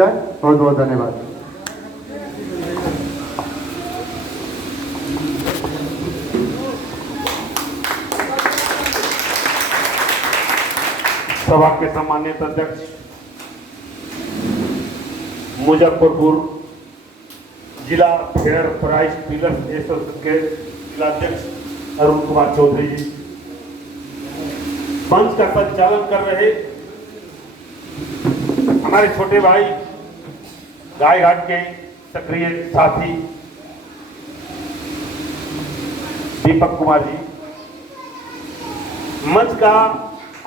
जाए। बहुत बहुत धन्यवाद। सभा के सम्मानित अध्यक्ष मुजफ्फरपुर जिला फेयर प्राइस डीलर्स एसोसिएशन के जिलाध्यक्ष अरुण कुमार चौधरी जी, मंच का संचालन कर रहे हमारे छोटे भाई गायघाट के सक्रिय साथी दीपक कुमार जी, मंच का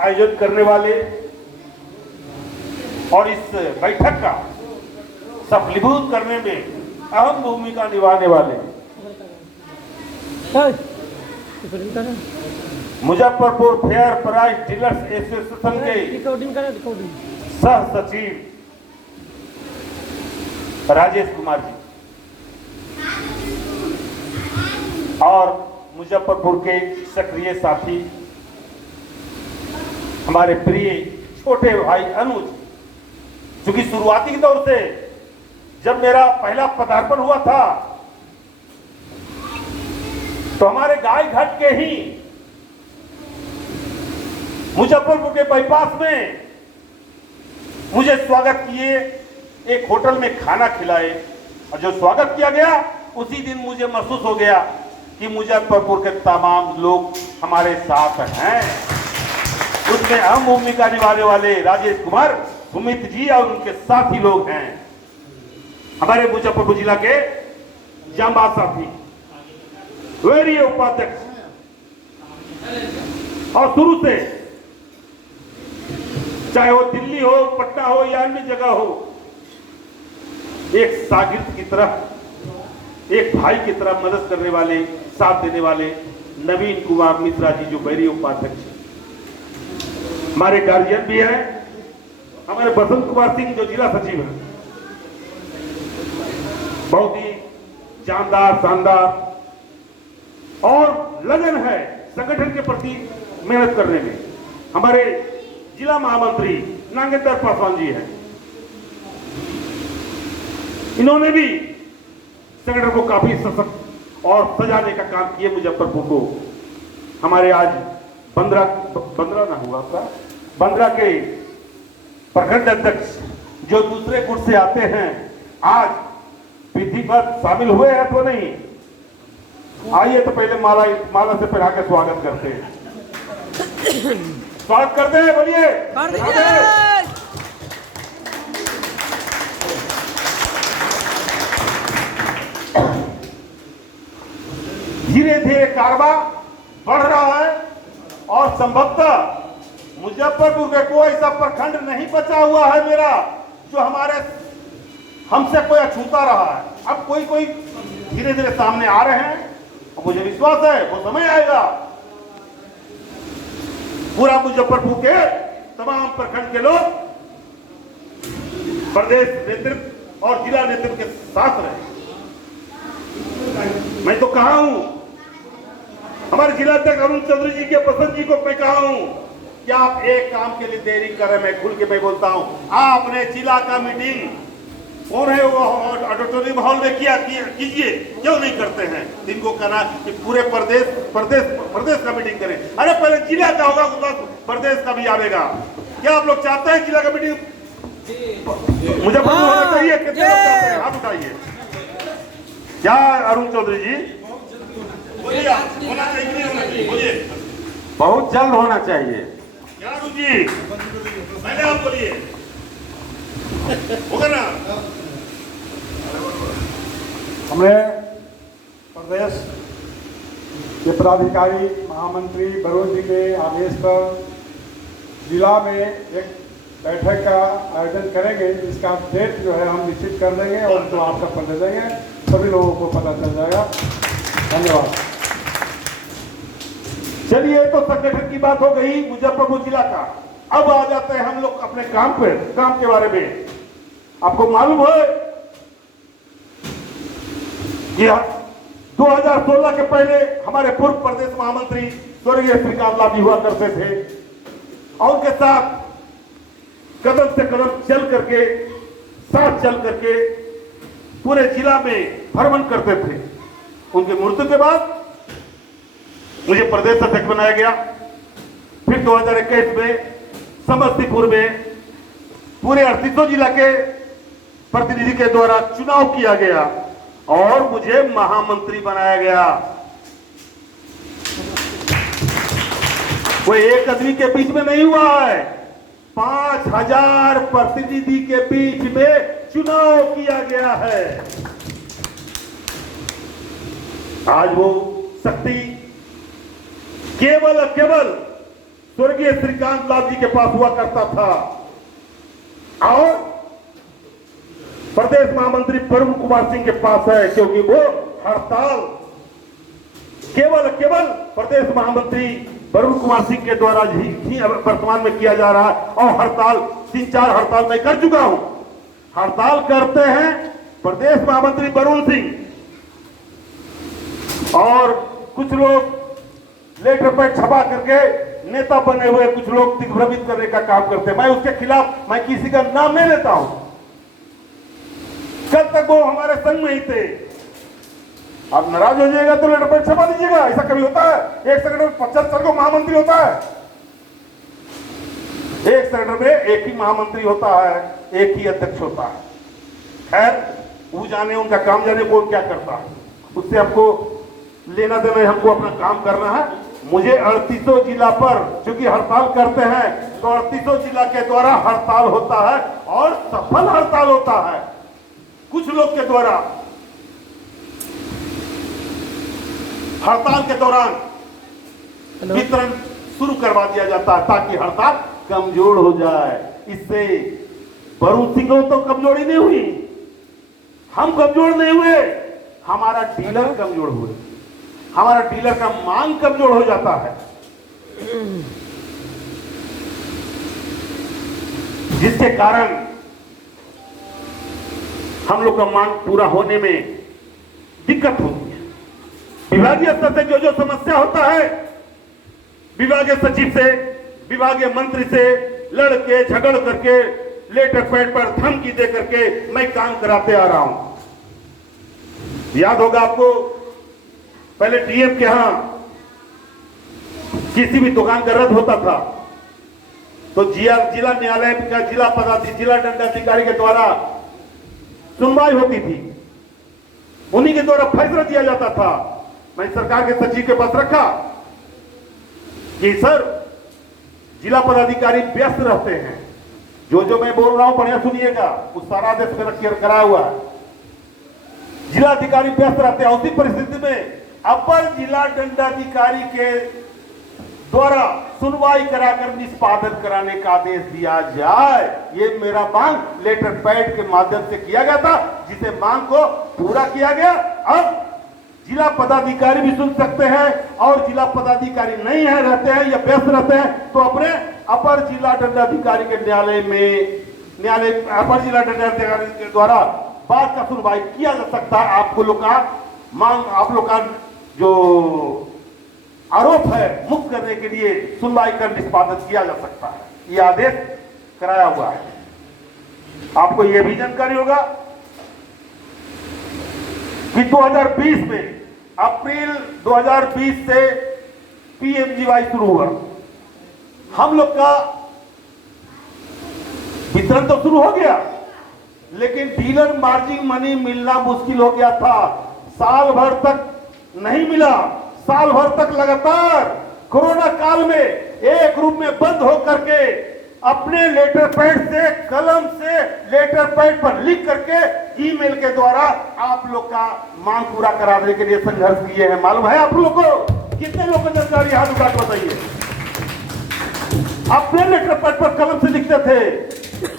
आयोजन करने वाले और इस बैठक का सफलीभूत करने में अहम भूमिका निभाने वाले Muzaffarpur fair price dealers association के सह सचिव राजेश कुमार जी और मुजफ्फरपुर के सक्रिय साथी हमारे प्रिय छोटे भाई अनुज, क्योंकि शुरुआती दौर से जब मेरा पहला पदार्पण हुआ था तो हमारे गायघाट के ही मुजफ्फरपुर के बाईपास में मुझे स्वागत किए, एक होटल में खाना खिलाए और जो स्वागत किया गया उसी दिन मुझे महसूस हो गया कि मुजफ्फरपुर के तमाम लोग हमारे साथ हैं। उसमें अहम भूमिका निभाने वाले राजेश कुमार, सुमित जी और उनके साथी लोग हैं। हमारे मुजफ्फरपुर जिला के जांबाज साथी, वरीय उपाध्यक्ष और शुरू से चाहे वो दिल्ली हो, पटना हो या अन्य जगह हो, एक शागिर्द की तरह, एक भाई की तरह मदद करने वाले, साथ देने वाले नवीन कुमार मिश्रा जी जो वरीय उपाध्यक्ष, हमारे गार्जियन भी हैं, हमारे बसंत कुमार सिंह जो जिला सचिव हैं, बहुत ही जानदार, शानदार और लगन है संगठन के प्रति मेहनत करने में। हमारे जिला महामंत्री नागेंद्र पासवान जी हैं, इन्होंने भी संगठन को काफी सशक्त और सजाने का काम किए। मुजफ्फरपुर को हमारे आज बंदरा ना हुआ था, बंदरा के प्रखंड अध्यक्ष जो दूसरे गुट से आते हैं आज विधिवत शामिल हुए हैं तो नहीं, आइए तो पहले माला से पहना के स्वागत करते हैं। स्वागत करते हैं, बोलिए। धीरे धीरे कारोबार बढ़ रहा है और संभवतः मुजफ्फरपुर के कोई ऐसा प्रखंड नहीं बचा हुआ है मेरा जो हमसे कोई अछूता रहा है। अब कोई धीरे धीरे सामने आ रहे हैं और मुझे विश्वास है वो समय आएगा पूरा मुजफ्फरपुर के तमाम प्रखंड के लोग प्रदेश नेतृत्व और जिला नेतृत्व के साथ रहे। मैं तो कहा हूं, हमारे जिला अध्यक्ष अरुण चौधरी जी के बसंत जी को मैं कहा हूं कि आप एक काम के लिए देरी कर रहे हैं। मैं खुल के मैं बोलता हूं, आपने जिला का मीटिंग कौन है वो ऑडिटोरियम हॉल में कीजिए, क्यों नहीं करते हैं? इनको कहना कि पूरे प्रदेश का मीटिंग करें। अरे पहले जिला का होगा उसके बाद प्रदेश का भी आएगा। क्या आप लोग चाहते हैं जिला का मीटिंग मुजफ्फरपुर होना चाहिए? कितने लोग चाहते हैं? हाथ उठाइए। क्या अरुण चौधरी जी बोलिए, होना चाहिए कि नहीं होना चाहिए? बोलिए। बहुत जल्द होना चाहिए। क्या अरुण जी, पहले आप बोलिए, होगा ना? हमने प्रदेश के पदाधिकारी महामंत्री बरोज जी के आदेश पर जिला में एक बैठक का आयोजन करेंगे। इसका डेट जो है हम निश्चित कर देंगे और जो आपका पद दे देंगे, सभी लोगों को पता चल जाएगा। धन्यवाद। चलिए, तो संगठन की बात हो गई मुजफ्फरपुर जिला का। अब आ जाते हैं हम लोग अपने काम के बारे में। आपको मालूम है कि 2016 के पहले हमारे पूर्व प्रदेश महामंत्री स्वर्गीय श्रीकांत लाल जी हुआ करते थे और उनके साथ कदम से कदम चल करके साथ चल करके पूरे जिला में भ्रमण करते थे। उनकी मृत्यु के बाद मुझे प्रदेश अध्यक्ष बनाया गया। फिर 2021 में समस्तीपुर में पूरे 38 जिला के प्रतिनिधि के द्वारा चुनाव किया गया और मुझे महामंत्री बनाया गया। कोई एक आदमी के बीच में नहीं हुआ है, 5000 प्रतिनिधि के बीच में चुनाव किया गया है। आज वो शक्ति केवल स्वर्गीय श्रीकांत लाल जी के पास हुआ करता था और प्रदेश महामंत्री वरुण कुमार सिंह के पास है, क्योंकि वो हड़ताल केवल प्रदेश महामंत्री वरुण कुमार सिंह के द्वारा ही वर्तमान में किया जा रहा है। और हड़ताल 3-4 हड़ताल मैं कर चुका हूं। हड़ताल करते हैं प्रदेश महामंत्री वरुण सिंह और कुछ लोग लेटर पैड छपा करके नेता बने हुए कुछ लोग दिग्भ्रमित करने का काम करते हैं। मैं उसके खिलाफ मैं किसी का नाम नहीं लेता हूं। कल तक वो हमारे संग में ही थे। आप नाराज हो जाएगा तो लेटर पैड छपा दीजिएगा। ऐसा कभी होता है? एक सेक्रेटरी में 75 को महामंत्री होता है। एक सेक्रेटरी में एक ही महामंत्री होता है, एक ही अध्यक्ष होता है। खैर, वो जाने, उनका काम जाने, कौन क्या करता है, उससे हमको लेना देना है। हमको अपना काम करना है। मुझे 38 जिला पर चूंकि हड़ताल करते हैं तो 38 जिला के द्वारा हड़ताल होता है और सफल हड़ताल होता है। कुछ लोग के द्वारा हड़ताल के दौरान वितरण शुरू करवा दिया जाता है ताकि हड़ताल कमजोर हो जाए। इससे वरुण सिंह तो कमजोरी नहीं हुई, हम कमजोर नहीं हुए, हमारा डीलर कमजोर हुए। हमारा डीलर का मांग कमजोर हो जाता है, जिसके कारण हम लोग का मांग पूरा होने में दिक्कत होती है। विभागीय स्तर से जो समस्या होता है, विभागीय सचिव से, विभागीय मंत्री से लड़के झगड़ करके लेटर पैड पर धमकी दे करके मैं काम कराते आ रहा हूं। याद होगा आपको, पहले डीएम के यहां किसी भी दुकान का रद्द होता था तो जिला न्यायालय का जिला दंडाधिकारी के द्वारा सुनवाई होती थी, उन्हीं के द्वारा फैसला दिया जाता था। मैं सरकार के सचिव के पास रखा कि सर, जिला पदाधिकारी व्यस्त रहते हैं, जो मैं बोल रहा हूं बढ़िया सुनिएगा, उस सारा आदेश में कराया हुआ है। जिला अधिकारी व्यस्त रहते हैं, उसी परिस्थिति में अपर जिला दंडाधिकारी के द्वारा सुनवाई कराकर निष्पादन कराने का आदेश दिया जाए। ये मेरा मांग लेटर पैड के माध्यम से किया गया था, जिसे मांग को पूरा किया गया। अब जिला पदाधिकारी भी सुन सकते हैं और जिला पदाधिकारी नहीं है, रहते हैं या व्यस्त रहते हैं तो अपने अपर जिला दंडाधिकारी के अपर जिला दंडाधिकारी के द्वारा बात का सुनवाई किया जा सकता है। आप लोग का जो आरोप है मुक्त करने के लिए सुनवाई कर निष्पादन किया जा सकता है। यह आदेश कराया हुआ है। आपको यह भी जानकारी होगा कि 2020 में, अप्रैल 2020 से पीएमजीवाई शुरू हुआ। हम लोग का वितरण तो शुरू हो गया, लेकिन डीलर मार्जिन मनी मिलना मुश्किल हो गया था। साल भर तक नहीं मिला, साल भर तक लगातार कोरोना काल में एक रूप में बंद हो करके अपने लेटर पैड से, कलम से लेटर पैड पर लिख करके ईमेल के द्वारा आप लोग का मांग पूरा कराने के लिए संघर्ष किए हैं। मालूम है आप लोगों को? कितने लोगों को जानकारी? हाथ उठा के बताइए। अपने लेटर पैड पर कलम से लिखते थे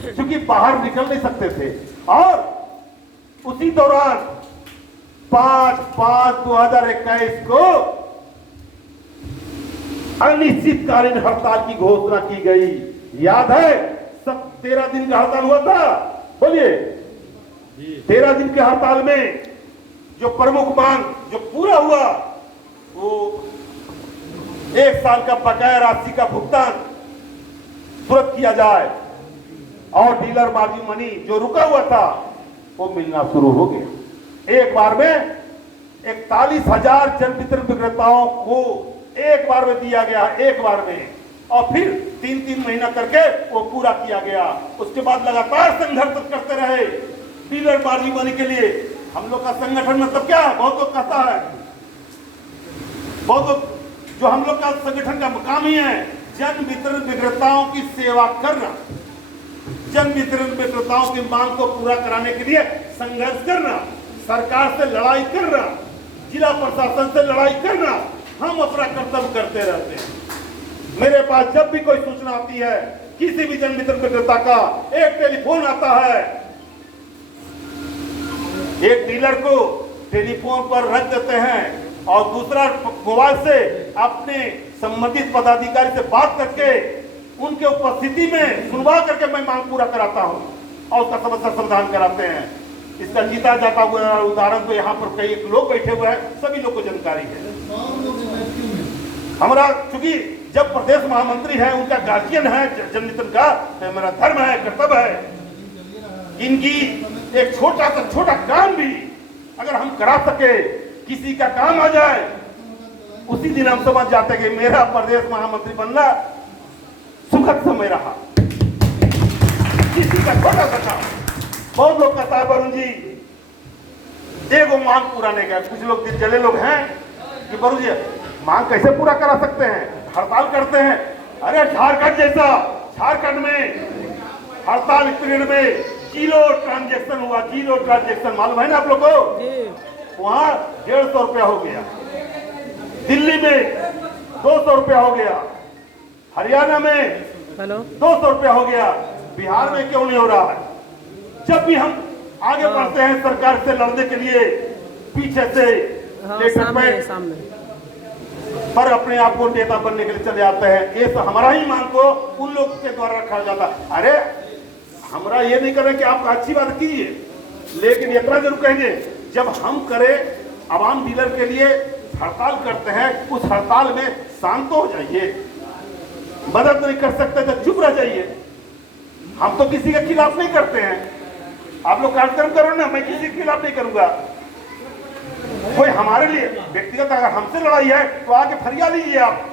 क्योंकि बाहर निकल नहीं सकते थे। और उसी दौरान 5/5/2021 को अनिश्चितकालीन हड़ताल की घोषणा की गई। याद है? सब 13 दिन का हड़ताल हुआ था। बोलिए, 13 दिन के हड़ताल में जो प्रमुख मांग जो पूरा हुआ वो 1 साल का बकाया राशि का भुगतान तुरंत किया जाए और डीलर मार्जिन मनी जो रुका हुआ था वो मिलना शुरू हो गया। एक बार में 41,000 जन वितरण विक्रेताओं को एक बार में दिया गया, एक बार में, और फिर 3-3 महीना करके वो पूरा किया गया। उसके बाद लगातार संघर्ष करते रहे डीलर मार्जिन मनी के लिए। हम लोग का संगठन मतलब क्या है? बहुत लोग कहता है, बहुत लोग, जो हम लोग का संगठन का मुकाम ही है जन वितरण विक्रेताओं की सेवा करना, जन वितरण विक्रेताओं की मांग को पूरा कराने के लिए संघर्ष करना, सरकार से लड़ाई करना, जिला प्रशासन से लड़ाई करना। हम अपना कर्तव्य करते रहते हैं। मेरे पास जब भी कोई सूचना आती है, किसी भी जन वितरण विक्रेता का एक टेलीफोन आता है, एक डीलर को टेलीफोन पर रख देते हैं और दूसरा मोबाइल से अपने संबंधित पदाधिकारी से बात करके उनके उपस्थिति में सुनवा करके मैं मांग पूरा कराता हूं और उसका समस्या समाधान कराते हैं। इसका जीता जाता हुआ उदाहरण तो यहाँ पर कई लोग बैठे हुए हैं, सभी लोग को जानकारी है। हमारा चूंकि जब प्रदेश महामंत्री है, उनका गार्जियन है जन वितरण का, तो मेरा धर्म है, कर्तव्य है, इनकी एक छोटा सा छोटा काम भी अगर हम करा सके, किसी का काम आ जाए, उसी दिन हम समझ जाते कि मेरा प्रदेश महामंत्री बनना सुखद समय रहा। किसी का छोटा सा काम, बहुत लोग कहता है वरुण जी एगो मांग पूरा नहीं कर, कुछ लोग दिल जले लोग हैं कि वरुण जी मांग कैसे पूरा करा सकते हैं, हड़ताल करते हैं। अरे झारखंड जैसा, झारखंड में हड़ताल पीरियड में 0 ट्रांजेक्शन हुआ, 0 ट्रांजेक्शन, मालूम है ना आप लोग को? वहां 150 रुपया हो गया, दिल्ली में 200 रुपया हो गया, हरियाणा में 200 रुपया हो गया, बिहार में क्यों नहीं हो रहा है? जब भी हम आगे बढ़ते हैं सरकार से लड़ने के लिए, पीछे से सामने पर अपने आप को नेता बनने के लिए चले जाते हैं। ये हमारा ही मांग को उन लोग के द्वारा रखा जाता है। अरे हमारा ये नहीं कर रहे कि आप अच्छी बात कीजिए, लेकिन इतना जरूर कहेंगे, जब हम करें आवाम डीलर के लिए हड़ताल करते हैं, उस हड़ताल में शांत हो जाइए, मदद नहीं कर सकते तो चुप रह जाइए। हम तो किसी के खिलाफ नहीं करते हैं, आप लोग कार्यक्रम करो ना, मैं किसी के खिलाफ नहीं करूंगा। कोई हमारे लिए व्यक्तिगत अगर हमसे लड़ाई है तो आके फरियाद लीजिए आप,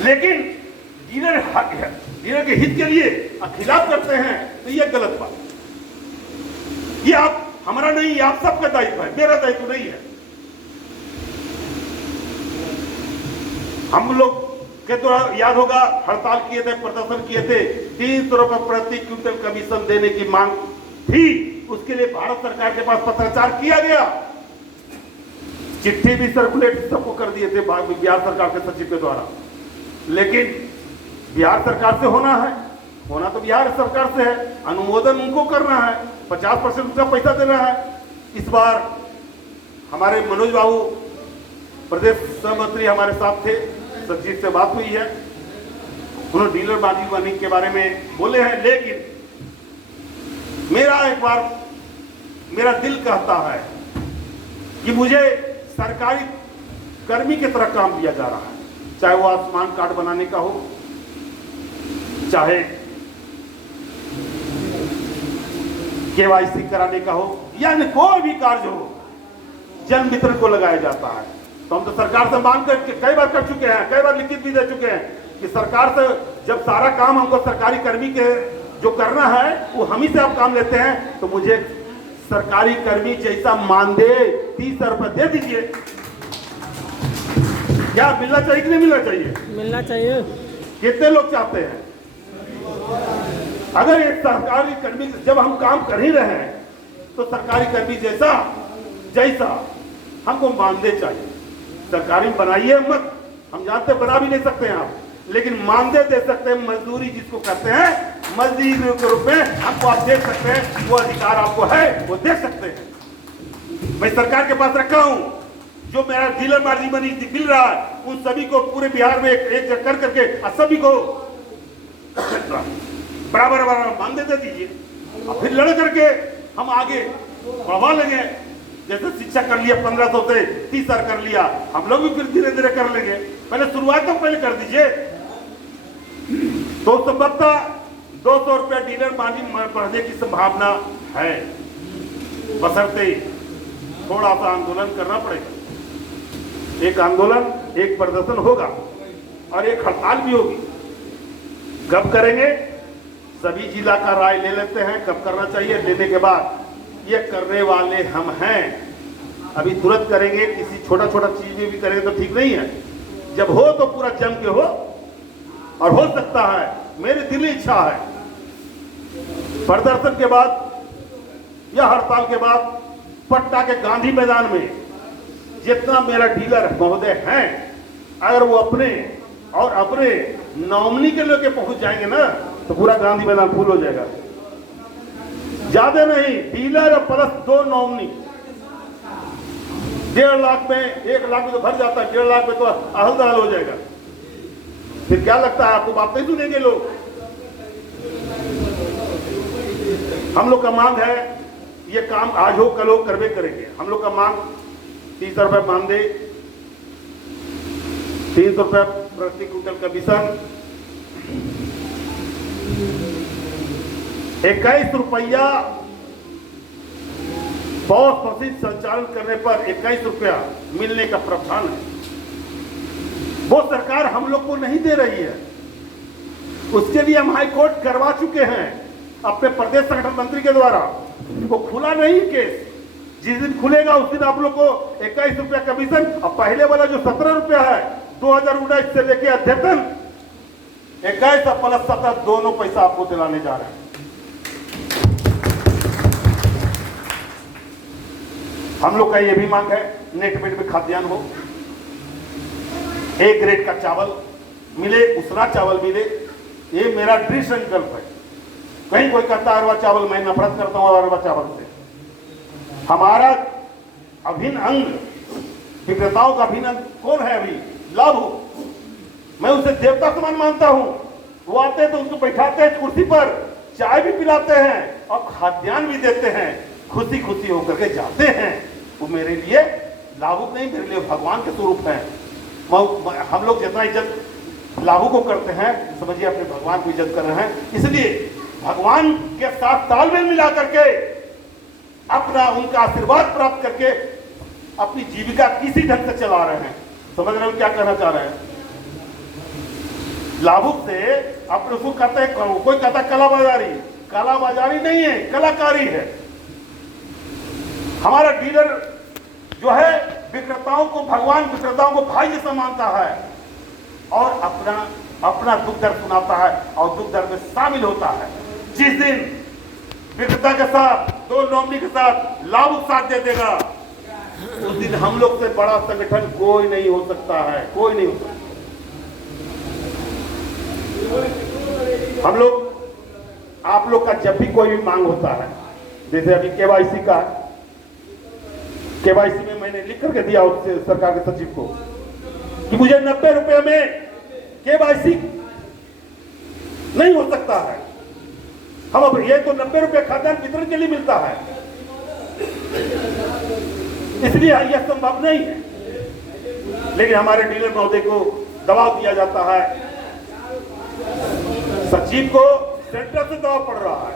लेकिन डीलर के हित के लिए खिलाफ करते हैं तो ये गलत बात। ये आप हमारा नहीं, ये आप सबका दायित्व है, मेरा दायित्व नहीं है। हम लोग के द्वारा याद होगा हड़ताल किए थे, प्रदर्शन किए थे, 300 रुपए प्रति क्विंटल कमीशन देने की मांग थी। उसके लिए भारत सरकार के पास पत्राचार किया गया, चिट्ठी भी सर्कुलेट सबको कर दिए थे बिहार सरकार के सचिव के द्वारा। लेकिन बिहार सरकार से होना तो बिहार सरकार से है, अनुमोदन उनको करना है, 50% उसका पैसा देना है। इस बार हमारे मनोज बाबू प्रदेश सहमंत्री हमारे साथ थे, सचिव से बात हुई है, उन्होंने डीलर मार्जिन मनी के बारे में बोले हैं। लेकिन मेरा दिल कहता है कि मुझे सरकारी कर्मी की तरह काम दिया जा रहा है, चाहे वो आयुष्मान कार्ड बनाने का हो, चाहे केवाईसी कराने का हो, या कोई भी कार्य हो, जन वितरण को लगाया जाता है। तो हम तो सरकार से मांग करके कई बार कर चुके हैं, कई बार लिखित भी दे चुके हैं कि सरकार से जब सारा काम हमको सरकारी कर्मी के जो करना है वो हम ही से आप काम लेते हैं, तो मुझे सरकारी कर्मी जैसा मानदेय 30 रुपए दे दीजिए। क्या मिलना चाहिए कि नहीं मिलना चाहिए? मिलना चाहिए। कितने लोग चाहते हैं? अगर एक सरकारी कर्मी जब हम काम कर ही रहे हैं तो सरकारी कर्मी जैसा हमको मानदेय चाहिए। सरकारी बनाइए मत, हम जानते बना भी नहीं सकते हैं आप, लेकिन मानदेय दे सकते हैं। मजदूरी जिसको करते हैं, मजदूरी के रूप में आपको आप दे सकते हैं, वो अधिकार आपको है, वो दे सकते हैं। मैं सरकार के पास रखा हूं, जो मेरा डीलर मार्जिन मनी मिल रहा है, उन सभी को पूरे बिहार में एक कर करके सभी को बराबर मानदेय दे दीजिए, और फिर लड़ करके हम आगे बढ़वा लेंगे। जैसे शिक्षा कर लिया 1500 से 30,000 कर लिया, हम लोग भी फिर धीरे धीरे कर लेंगे। पहले शुरुआत तो पहले कर दीजिए। तो संभवतः 200 रुपया डीलर मार्जिन बढ़ने की संभावना है, बशर्ते थोड़ा सा आंदोलन करना पड़ेगा। एक आंदोलन, एक प्रदर्शन होगा और एक हड़ताल भी होगी। कब करेंगे? सभी जिला का राय ले लेते हैं कब करना चाहिए। लेने के बाद ये करने वाले हम हैं। अभी तुरंत करेंगे, किसी छोटा छोटा चीज में भी करेंगे तो ठीक नहीं है। जब हो तो पूरा जम के हो, और हो सकता है, मेरी दिली इच्छा है, प्रदर्शन के बाद या हड़ताल के बाद पटना के गांधी मैदान में जितना मेरा डीलर महोदय हैं, अगर वो अपने और अपने नॉमिनी के लेके पहुंच जाएंगे ना, तो पूरा गांधी मैदान फुल हो जाएगा। ज्यादा नहीं, डीलर प्लस 2 नॉमिनी, 1.5 लाख में, 1 लाख में तो भर जाता है, 1.5 लाख में तो अहल दहल हो जाएगा। फिर क्या लगता है आपको? बात नहीं सुनेंगे लोग। हम लोग का मांग है, ये काम आज हो कल हो करवे करेंगे। हम लोग का मांग 30 रुपए मानदेय, 300 रुपए प्रति क्विंटल कमीशन, 21 रुपया पॉस मशीन संचालन करने पर 21 रुपया मिलने का प्रावधान है। वो सरकार हम लोग को नहीं दे रही है। उसके लिए हम हाई कोर्ट करवा चुके हैं अपने प्रदेश संगठन मंत्री के द्वारा। वो खुला नहीं केस, जिस दिन खुलेगा उस दिन आप लोग को 21 रुपया कमीशन, और पहले वाला जो 17 रुपया है 2019 से लेके अद्यतन 21 और प्लस 17 दोनों पैसा आपको दिलाने जा रहे हैं। हम लोग का ये भी मांग है, नेट वेट में खाद्यान्न हो, एक ग्रेड का चावल मिले, उसना चावल मिले। ये मेरा दृढ़ संकल्प है। कहीं कोई कहता है अरवा चावल, मैं नफरत करता हूं अरवा चावल से। हमारा अभिन्न अंग, विक्रेताओं का अभिन्न अंग कौन है? अभी लाभू। मैं उसे देवता समान मानता हूं। वो आते हैं तो उसको बैठाते हैं कुर्सी पर, चाय भी पिलाते हैं और खाद्यान्न भी देते हैं, खुशी खुशी होकर के जाते हैं। वो मेरे लिए लाभुक नहीं, मेरे लिए भगवान के स्वरूप है। हम लोग जितना इज्जत लाभुक को करते हैं, समझिए अपने भगवान को इज्जत कर रहे हैं। इसलिए भगवान के साथ तालमेल मिला करके अपना उनका आशीर्वाद प्राप्त करके अपनी जीविका किसी ढंग से चला रहे हैं। समझ रहे हो क्या कहना चाह रहे हैं? लाभुक से अपने उसको कहते हैं, कोई कहता है कलाबाजारी। कलाबाजारी नहीं है, कलाकारी है। हमारा डीलर जो है विक्रेताओं को भगवान, विक्रेताओं को भाई जैसा मानता है और अपना दुख दर्द सुनाता है और दुख दर्द में शामिल होता है। जिस दिन विक्रेता के साथ, 2 नॉमिनी के साथ लाभुक साथ दे देगा, उस दिन हम लोग से बड़ा संगठन कोई नहीं हो सकता है, कोई नहीं हो सकता। हम लोग, आप लोग का जब भी कोई भी मांग होता है, जैसे अभी केवाईसी का, केवाईसी में मैंने लिख करके दिया उससे सरकार के सचिव को कि मुझे 90 रुपए में केवाईसी नहीं हो सकता है। हम अब ये तो 90 रुपए खाद्यान्न वितरण के लिए मिलता है, इसलिए यह संभव नहीं है। लेकिन हमारे डीलर महोदय को दबाव दिया जाता है, सचिव को सेंटर से दबाव पड़ रहा है,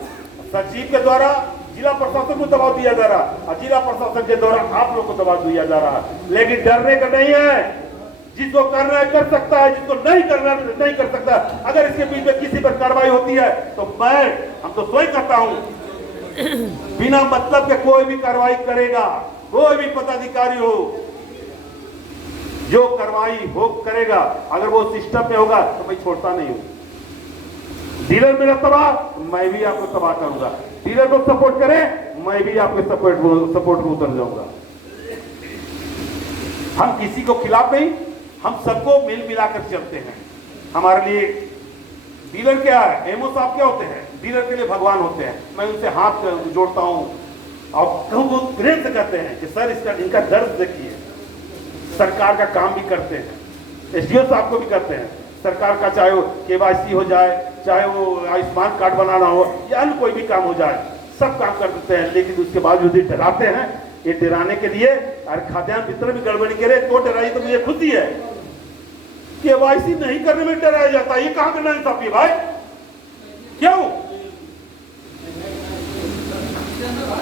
सचिव के द्वारा जिला प्रशासन को दबाव दिया जा रहा है और जिला प्रशासन के द्वारा आप लोग को दबाव दिया जा रहा है। लेकिन डरने का नहीं है। जिसको करना है कर सकता है, जिसको नहीं करना है नहीं कर सकता। अगर इसके बीच में किसी पर कार्रवाई होती है तो हम तो स्वयं करता हूं, बिना मतलब के कोई भी कार्रवाई करेगा, कोई भी पदाधिकारी हो, जो कार्रवाई हो करेगा, अगर वो सिस्टम में होगा तो मैं छोड़ता नहीं हूं। डीलर मेरा तबाह, मैं भी आपको तबाह करूंगा। डीलर को सपोर्ट करें, मैं भी आपके सपोर्ट में उतर जाऊंगा। हम किसी को खिलाफ नहीं, हम सबको मिल मिलाकर चलते हैं। हमारे लिए डीलर क्या है, एमओ साहब क्या होते हैं? डीलर के लिए भगवान होते हैं। मैं उनसे हाथ जोड़ता हूं और कहूं, वो प्रेम से कहते हैं कि सर इसका इनका दर्द देखिए। सरकार का काम भी करते हैं, एसडीओ साहब को भी करते हैं सरकार का, चाहे वो केवाईसी हो जाए, चाहे वो आयुष्मान कार्ड बनाना हो या अन्य कोई भी काम हो जाए, सब काम कर देते हैं। लेकिन उसके बावजूद डराते हैं। ये डराने के लिए, अरे खाद्यान्न वितरण में गड़बड़ी करे तो डराई, तो मुझे खुशी है। केवाईसी नहीं करने में डराया जाता है, ये कहां का नाइंसाफी भाई? क्यों?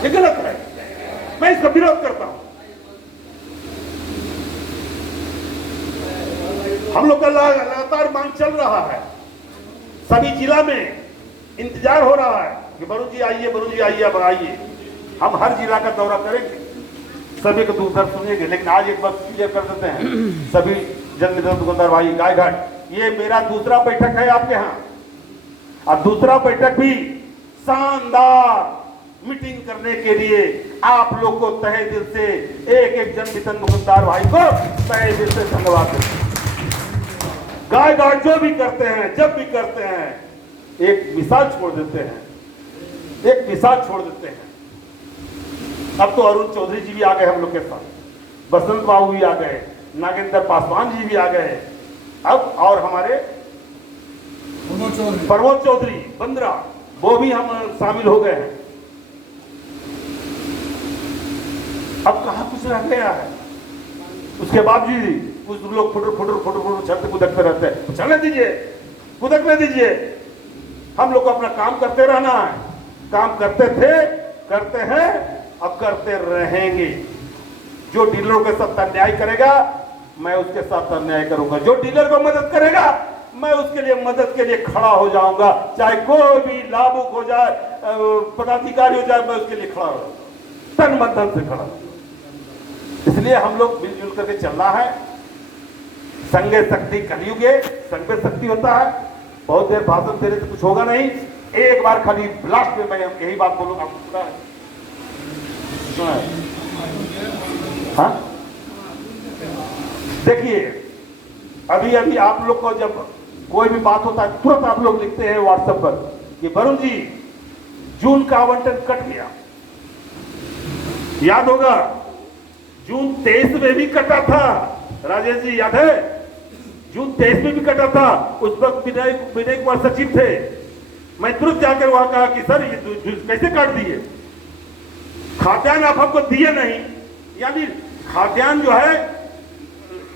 ये गलत है, मैं इसका विरोध करता हूं। हम लोग का लगातार मांग चल रहा है, सभी जिला में इंतजार हो रहा है कि वरुण जी आइए, वरुण जी आइए, अब आइए। हम हर जिला का दौरा करेंगे, सभी को दूर सुनेंगे, लेकिन आज एक बात क्लियर कर देते हैं सभी जनमित्र दुकानदार भाई, गायघाट, ये मेरा दूसरा बैठक है आपके यहाँ, और दूसरा बैठक भी शानदार मीटिंग करने के लिए आप लोग को तहे दिल से, एक एक जनमित्र दुकानदार भाई को तहे दिल से धन्यवाद देते हैं। गायघाट जो भी करते हैं, जब भी करते हैं, एक मिसाल छोड़ देते हैं, एक मिसाल छोड़ देते हैं। अब तो अरुण चौधरी जी भी आ गए हम लोग के साथ, बसंत बाबू भी आ गए, नागेंद्र पासवान जी भी आ गए, अब और हमारे प्रमोद चौधरी बंद्रा, वो भी हम शामिल हो गए हैं। अब कहां कुछ रह गया है? उसके बाद भी कुछ लोग फुटर फुटर फुटर फुटर छत कुदकते रहते हैं, चलने दीजिए, कुदकने दीजिए। हम लोग को अपना काम करते रहना है, काम करते थे, करते हैं, अब करते रहेंगे। जो डीलरों के साथ अन्याय करेगा, मैं उसके साथ अन्याय करूंगा। जो डीलर को मदद करेगा, मैं उसके लिए मदद के लिए खड़ा हो जाऊंगा, चाहे कोई भी लाभुक हो जाए, पदाधिकारी हो जाए, मैं उसके लिए खड़ा हो जाऊंगा, तन मन धन से खड़ा। इसलिए हम लोग मिलजुल करके चलना है। संगे शक्ति कलयुगे, संग में शक्ति होता है। बहुत देर भाषण देने से कुछ होगा नहीं, एक बार खाली लास्ट में मैं यही बात बोलूंगा, आपको सुना है? हाँ, देखिए, अभी अभी आप लोग को जब कोई भी बात होता है, तुरंत आप लोग लिखते हैं व्हाट्सएप पर कि वरुण जी जून का आवंटन कट गया। याद होगा जून 23 में भी कटा था, राजेश जी याद है? जून 23 में भी कटा था। उस वक्त विनय कुमार सचिव थे। मैं तुरंत जाकर वहां कहा कि सर ये कैसे काट दिए? खाद्यान्न आप हमको दिए नहीं, यानी खाद्यान्न जो है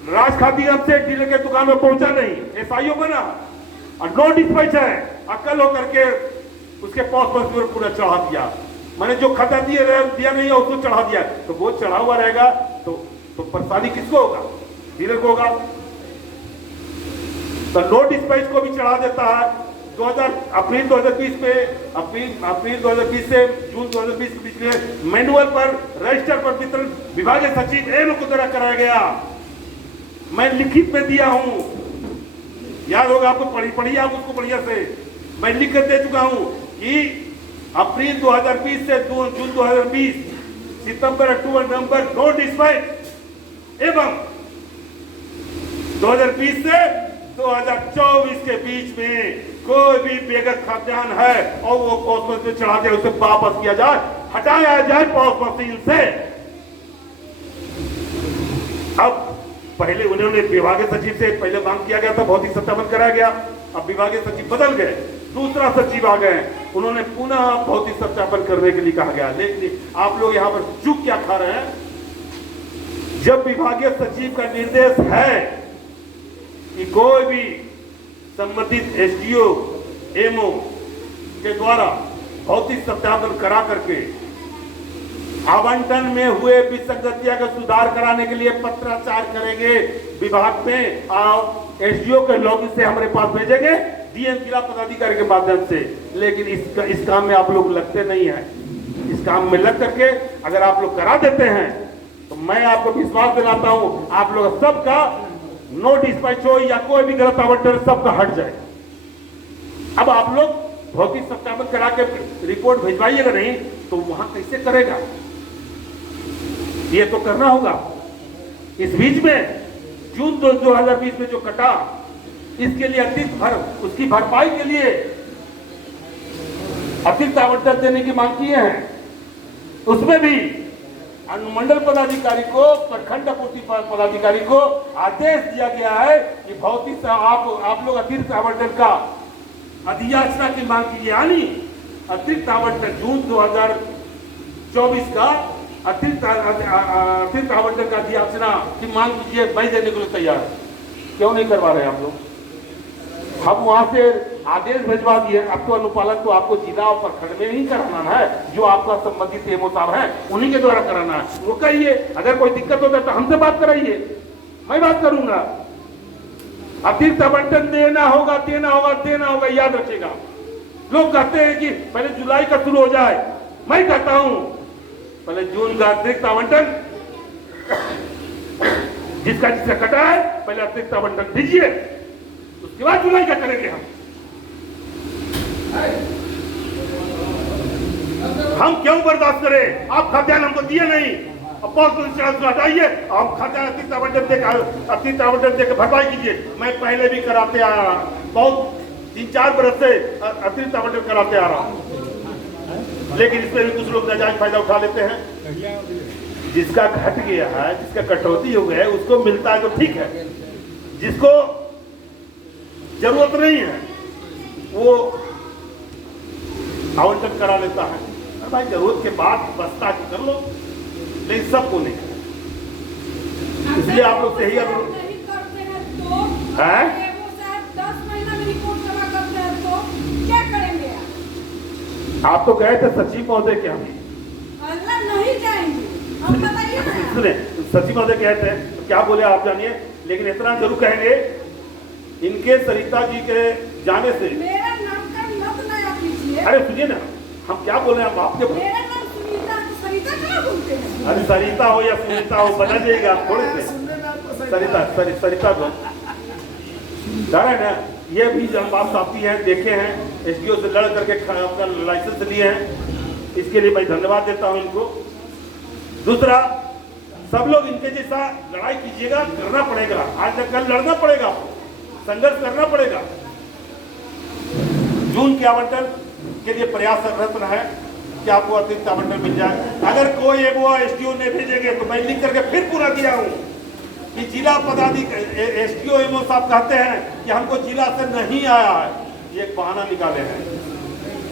राज खाद्यान्न से डीलर के दुकान में पहुंचा नहीं, एसआईओ बना और नो डिस्पैच है, अकल होकर के उसके पॉस पर पूरा चढ़ा दिया। मैंने जो खाता दिया नहीं है उसको चढ़ा दिया, तो वो चढ़ा हुआ रहेगा तो परेशानी किसको होगा? डीलर को होगा। तो नो डिस्पैच को भी चढ़ा देता है। अप्रैल 2020 में अप्रैल 2020 से जून 2020 के बीच में मैनुअल पर रजिस्टर पर वितरण विभागीय सचिव एवं को द्वारा कराया गया। मैं लिखित में दिया हूं, याद होगा आपको, पढ़िए आप उसको बढ़िया से। मैं लिख कर दे चुका हूं कि अप्रैल 2020 से जून 2020, सितंबर, अक्टूबर, नवंबर नो डिस्पैच एवं 2020 से 2024 के बीच में कोई भी बेगत खाद्यान्न है और वो पॉस में चढ़ा दे, उसे वापस किया जाए, हटाया जाए पॉस मशीन से। अब पहले उन्होंने विभागीय सचिव से पहले मांग किया गया था, भौतिक सत्यापन कराया गया। अब विभागीय सचिव बदल गए, दूसरा सचिव आ गए, उन्होंने पुनः भौतिक सत्यापन करने के लिए कहा गया। लेकिन आप लोग यहाँ पर चूक क्या खा रहे हैं? जब विभागीय सचिव का निर्देश है कि कोई भी संबंधित एसडीओ एमओ के द्वारा भौतिक सत्यापन करा करके आवंटन में हुए विसंगतियां का सुधार कराने के लिए पत्राचार करेंगे विभाग में, और एसडीओ के लॉगिन से हमारे पास भेजेंगे, डीएम जिला पदाधिकारी के माध्यम से। लेकिन इस काम में आप लोग लगते नहीं हैं। इस काम में लग करके अगर आप लोग करा देते हैं तो मैं आपको विश्वास दिलाता हूं, आप लोग सबका नो डिस्पैच हो या कोई भी गलत आवंटन सबका हट जाए। अब आप लोग भौतिक सत्यापन करा के रिपोर्ट भिजवाइएगा नहीं तो वहां कैसे करेगा? ये तो करना होगा। इस बीच में जून 2020 में जो कटा, इसके लिए अतिरिक्त उसकी भरपाई के लिए अतिरिक्त आवंटन देने की मांग की है। उसमें भी अनुमंडल पदाधिकारी को, प्रखंड आपूर्ति पदाधिकारी को आदेश दिया गया है कि भौतिक आप लोग अतिरिक्त आवंटन का अधियाचना की मांग कीजिए, यानी अतिरिक्त आवंटन जून 2024 का अतिरिक्त आवंटन का अधियाचना की मांग कीजिए। मैं देने के लिए तैयार। क्यों नहीं करवा रहे आप लोग? हम वहां से आदेश भिजवा दिए। अब तो अनुपालन तो आपको जिला और प्रखंड में ही कराना है, जो आपका संबंधित एमओ साहब है उन्हीं के द्वारा कराना है। वो कहिए, अगर कोई दिक्कत होता है तो हमसे बात कराइए, मैं बात करूंगा। अतिरिक्त आवंटन देना होगा, याद रखिएगा। लोग कहते हैं कि पहले जुलाई का शुरू हो जाए, मैं कहता हूं पहले जून का अतिरिक्त आवंटन, जिसका कटा है पहले अतिरिक्त आवंटन दीजिए, उसके बाद जुलाई का करेंगे हम क्यों बर्दाश्त करें? आप खाद्यान्न हमको दिए नहीं, अब हटाइए, आप खाद्यान्न अतिरिक्त आवंटन देकर भरपाई कीजिए। मैं पहले भी कराते आ रहा, बहुत 3-4 बरस से अतिरिक्त आवंटन कराते आ रहा हूं, लेकिन इसमें भी कुछ लोग नाजायज फायदा उठा लेते हैं। जिसका घट गया है, जिसका कटौती हो गया है, उसको मिलता है तो ठीक है, जिसको जरूरत नहीं है वो आवंटन करा लेता है। अरे भाई, जरूरत के बाद बस्ता कर लो, लेकिन सबको नहीं। इसलिए आप लोग से ही है क्या करेंगे आप तो गए थे सचिव महोदय के यहाँ, अल्लाह नहीं जाएंगे, हम बताइए ना। सुने, सचिव महोदय कहते हैं तो क्या बोले आप जानिए, लेकिन इतना जरूर कहेंगे, इनके सरिता जी के जाने से मेरा नाम का मत नया कीजिए। अरे सुनिए ना, हम क्या बोल रहे हैं, आपके मेरा नाम सुनीता, सरिता क्या बोलते हैं? अरे सरिता हो या सुनीता हो, बदल जाएगा थोड़े से। सरिता को है ना, ये भी बात साथी है, देखे हैं, एसडीओ से लड़ करके अपना लाइसेंस लिए हैं, इसके लिए मैं धन्यवाद देता हूं इनको। दूसरा, सब लोग इनके जैसा लड़ाई कीजिएगा, करना पड़ेगा, आज तक कल लड़ना पड़ेगा, संघर्ष करना पड़ेगा। जून के आवंटन के लिए प्रयासरत है कि आपको अतिरिक्त आवंटन मिल जाए। अगर कोई वो एसडीओ ने भेजेंगे तो मैं लिख करके फिर पूरा दिया हूं कि जिला पदाधिकारी एसडीओ एमओ साहब कहते हैं कि हमको जिला से नहीं आया है, ये एक बहाना निकाले हैं,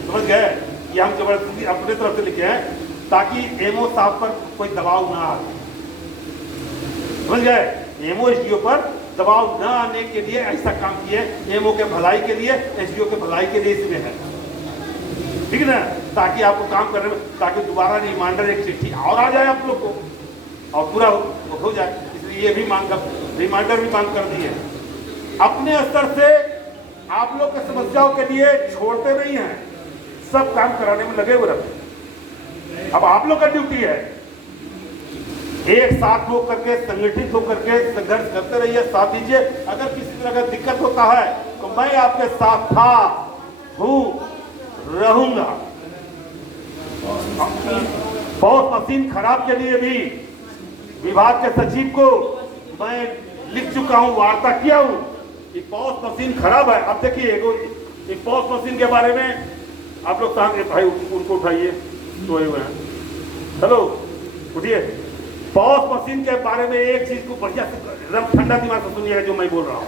समझ गए? ये हम जबरदस्ती अपने तरफ से लिखे हैं ताकि एमओ साहब पर कोई दबाव ना आए, समझ गए? एमओ एसडीओ पर दबाव न आने के लिए ऐसा काम किए, एमओ के भलाई के लिए, एसडीओ के भलाई के लिए इसमें है, ठीक है ना? ताकि आपको काम करने में, ताकि दोबारा रिमाइंडर एक चिट्ठी और आ जाए आप लोग को और पूरा हो जाए। इसलिए ये भी मांग कर, रिमाइंडर भी मांग कर दी है। अपने स्तर से आप लोग की समस्याओं के लिए छोड़ते नहीं हैं, सब काम कराने में लगे हुए रहते हैं। अब आप लोग का ड्यूटी है एक साथ हो करके, संगठित होकर के संघर्ष करते रहिए, साथ दीजिए। अगर किसी तरह का दिक्कत होता है तो मैं आपके साथ था, हूं, रहूंगा। पॉस मशीन खराब के लिए भी विभाग के सचिव को मैं लिख चुका हूं, वार्ता किया हूं कि पॉस मशीन खराब है। अब देखिए पॉस मशीन के बारे में आप लोग भाई उनको उठाइए, सोए हुए हैं, हेलो उठिए। पॉस मशीन के बारे में एक चीज को बढ़िया से एकदम ठंडा दिमाग से सुनिएगा जो मैं बोल रहा हूं।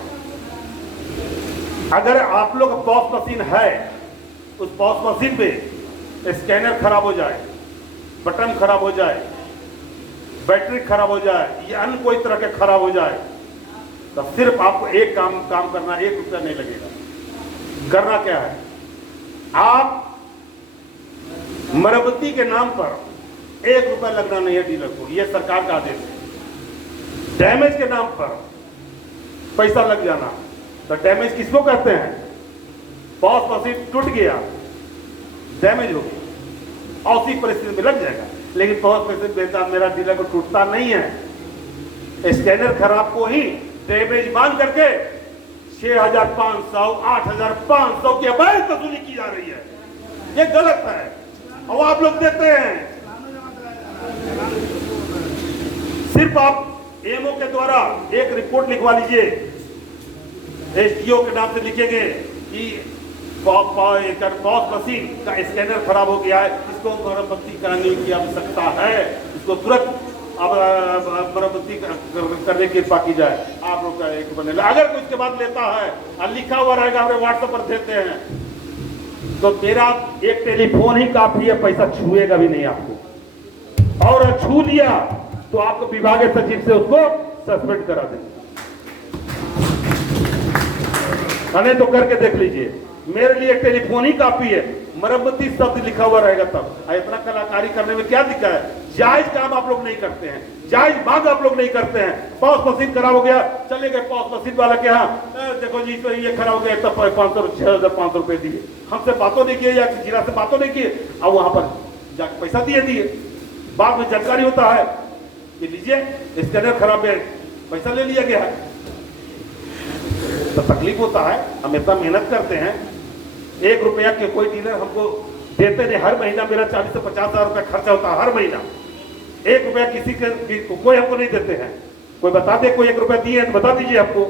अगर आप लोग पॉस मशीन है, उस पॉस मशीन पे स्कैनर खराब हो जाए, बटन खराब हो जाए, बैटरी खराब हो जाए या अन्य कोई तरह के खराब हो जाए, तो सिर्फ आपको एक काम करना, 1 रुपया नहीं लगेगा। करना क्या है, आप मरम्मती के नाम पर 1 रुपया लगना नहीं है डीलर को, यह सरकार का आदेश है। डैमेज के नाम पर पैसा लग जाना, तो डैमेज किसको कहते हैं? पॉस मशीन टूट गया, डैमेज हो गया, और उसी परिस्थिति में लग जाएगा। लेकिन पॉस मशीन बेचा मेरा डीलर को टूटता नहीं है, स्कैनर खराब को ही डैमेज मान करके 6,500 8,500 की अवैध वसूली की जा रही है। ये गलत है और आप लोग देते हैं। सिर्फ आप एमओ के द्वारा एक रिपोर्ट लिखवा लीजिए, एसडीओ के नाम से लिखेंगे कि पॉस मशीन का स्कैनर खराब हो गया है, इसको मरम्मती कराने की आवश्यकता है, इसको तुरंत अब मरम्मती करने की कृपा की जाए। आप लोग का एक बनेगा। अगर कोई उसके बाद लेता है और लिखा हुआ रहेगा, हमें व्हाट्सएप पर देते हैं, तो मेरा एक टेलीफोन ही काफी है, पैसा छुएगा भी नहीं आपको। और छू लिया तो आपको विभाग के सचिव से उसको सस्पेंड करा देंगे। नहीं तो करके देख लीजिए। मेरे लिए टेलीफोन ही काफी है, मरम्मती शब्द लिखा हुआ रहेगा तब। इतना कलाकारी करने में क्या दिक्कत है? जायज काम आप लोग नहीं करते हैं, जायज मांग आप लोग नहीं करते हैं। पॉस मशीन खराब हो गया, चले गए पॉस मशीन वाला के यहाँ, देखो जी तो ये खराब हो गया, तब 6,500 रुपए दिए, हमसे बातों नहीं किए या जिला से बातों नहीं किए, अब वहां पर जाकर पैसा दिए। बाद में जानकारी होता है कि लीजिए स्कैनर खराब है, पैसा ले लिया गया है। तो तकलीफ होता है, हम इतना मेहनत करते हैं, 1 रुपया के कोई डीलर हमको देते नहीं। हर महीना मेरा 40 से 50 हजार रुपया खर्चा होता है, हर महीना 1 रुपया किसी के कोई हमको नहीं देते हैं। कोई बता दे कोई 1 रुपया दिए हैं तो बता दीजिए आपको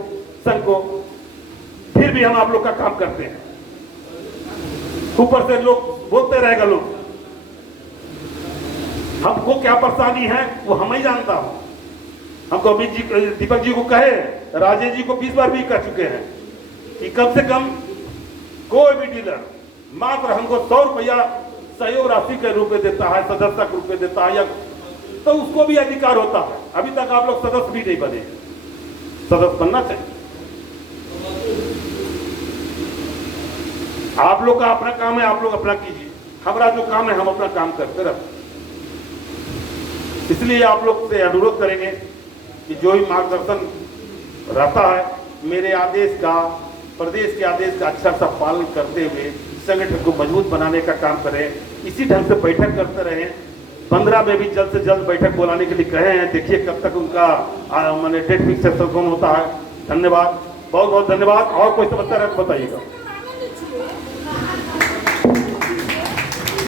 संघ को, फिर भी हम आप लोग का काम करते हैं। ऊपर से लोग बोलते रहेगा, लोग हमको क्या परेशानी है वो हम ही जानता हूं। हमको अमित जी, दीपक जी को कहे, राजेश जी को 20 बार भी कह चुके हैं कि कम से कम कोई भी डीलर मात्र हमको 100 रुपया सहयोग राशि के रूप में देता है, सदस्य के रूप में देता है, या तो उसको भी अधिकार होता है। अभी तक आप लोग सदस्य भी नहीं बने, सदस्य बनना चाहिए। आप लोग का अपना काम है, आप लोग अपना कीजिए, हमारा जो काम है हम अपना काम करते रहते। इसलिए आप लोग से अनुरोध करेंगे कि जो भी मार्गदर्शन रहता है, मेरे आदेश का, प्रदेश के आदेश का अच्छा सा पालन करते हुए संगठन को मजबूत बनाने का काम करें। इसी ढंग से बैठक करते रहें। 15 में भी जल्द से जल्द बैठक बुलाने के लिए कहे हैं, देखिए कब तक उनका मैंने डेट फिक्स होता है। धन्यवाद, बहुत बहुत धन्यवाद। और कोई समस्या है तो बताइएगा।